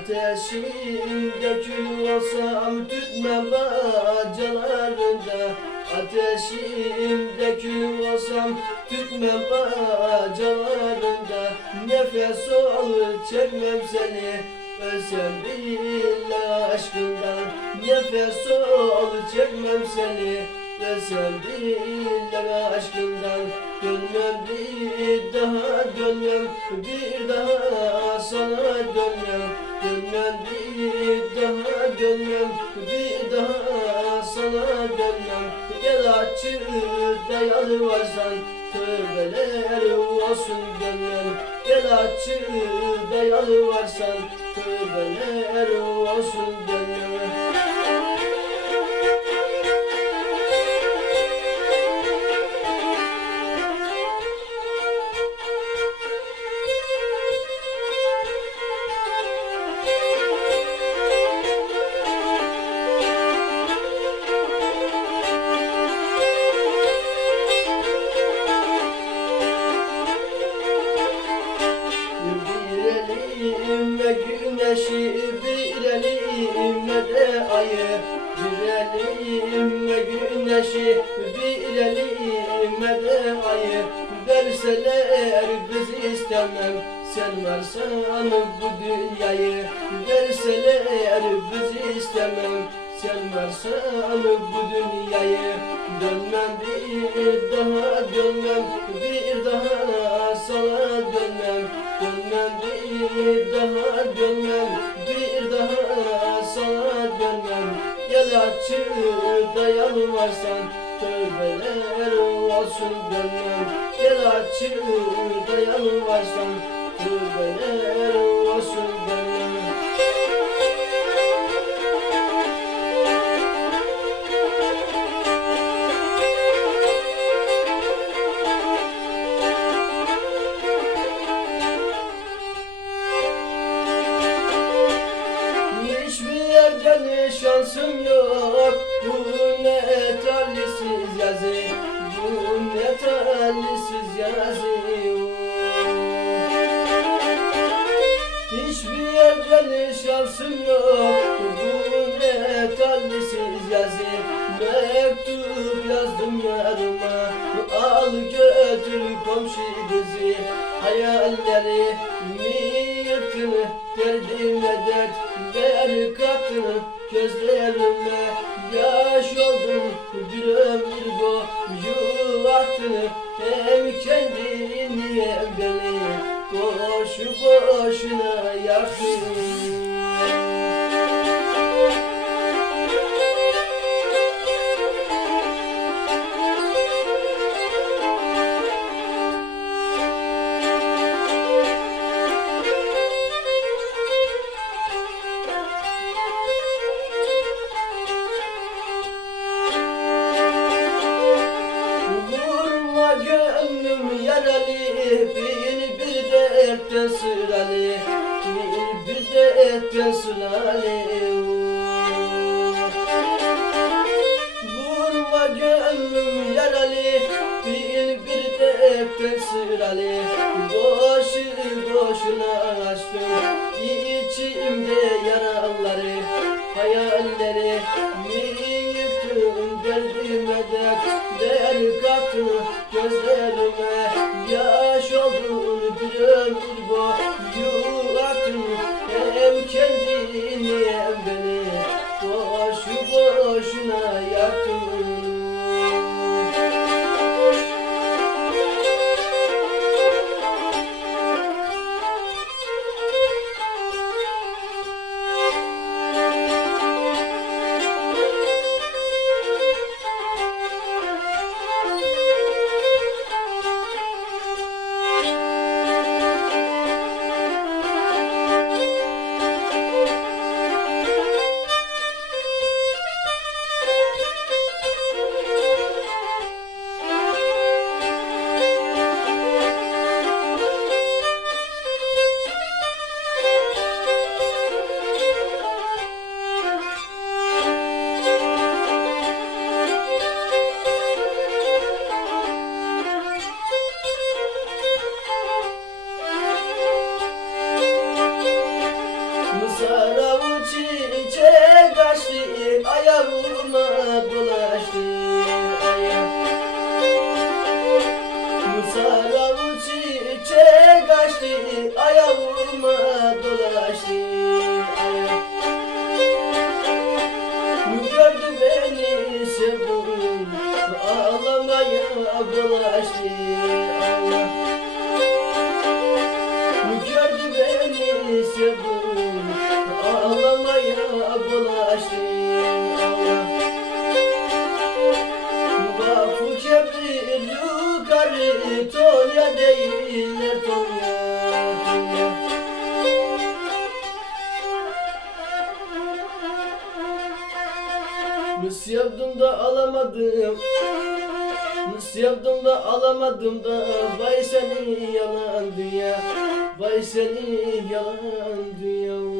Ateşinde kül olsam tütmem bacalarında. Ateşinde kül olsam tütmem bacalarında. Nefes olur çekmem seni Ölsem bile aşkından Nefes olur çekmem seni Ölsem bile aşkından Dönmem bir daha dönmem Bir daha sana dönmem Dönmem bir daha dönmem Bir daha sana dönmem. Gel açı dayalı varsan Tövbeler olsun gönlüm. Gel açı dayalı varsan Tövbeler olsun gönlüm ayı Bir elime güneşi bir elime de ayı. Verseler kız istemem sen varsan bu dünyayı. Verseler kız istemem sen varsan bu dünyayı. Dönmem bir daha dönmem bir daha sana dönmem. Dönmem bir daha Gel açı dayan varsan tövbeler olsun dönmem Gel açı dayan varsan tövbeler olsun dönmem yerde şansım yok. Bu ne talihsiz yazı Bu ne talihsiz yazı. Hiçbir yerde şansım yok. Bu ne talihsiz yazı. Mektup yazdım yarıma Al götür komşu kızı Hayalleri mi yırtın Derdime dert ver katını Gözlerime yaş oldum. Bir ömür boyu aktını Hem kendini hem beni Boşu boşuna yaktın yaralı Bir dertten sıralı Bir bir dertten sıralı Vurma gönlüm yaralı Bir bir dertten sıralı Boşu boşuna açtım İçimde yaraları sevdim ağlamaya bulaştı Allah. Yaptım da alamadım. Nasıl yaptım da alamadım da Vay seni yalan dünya Vay seni yalan dünya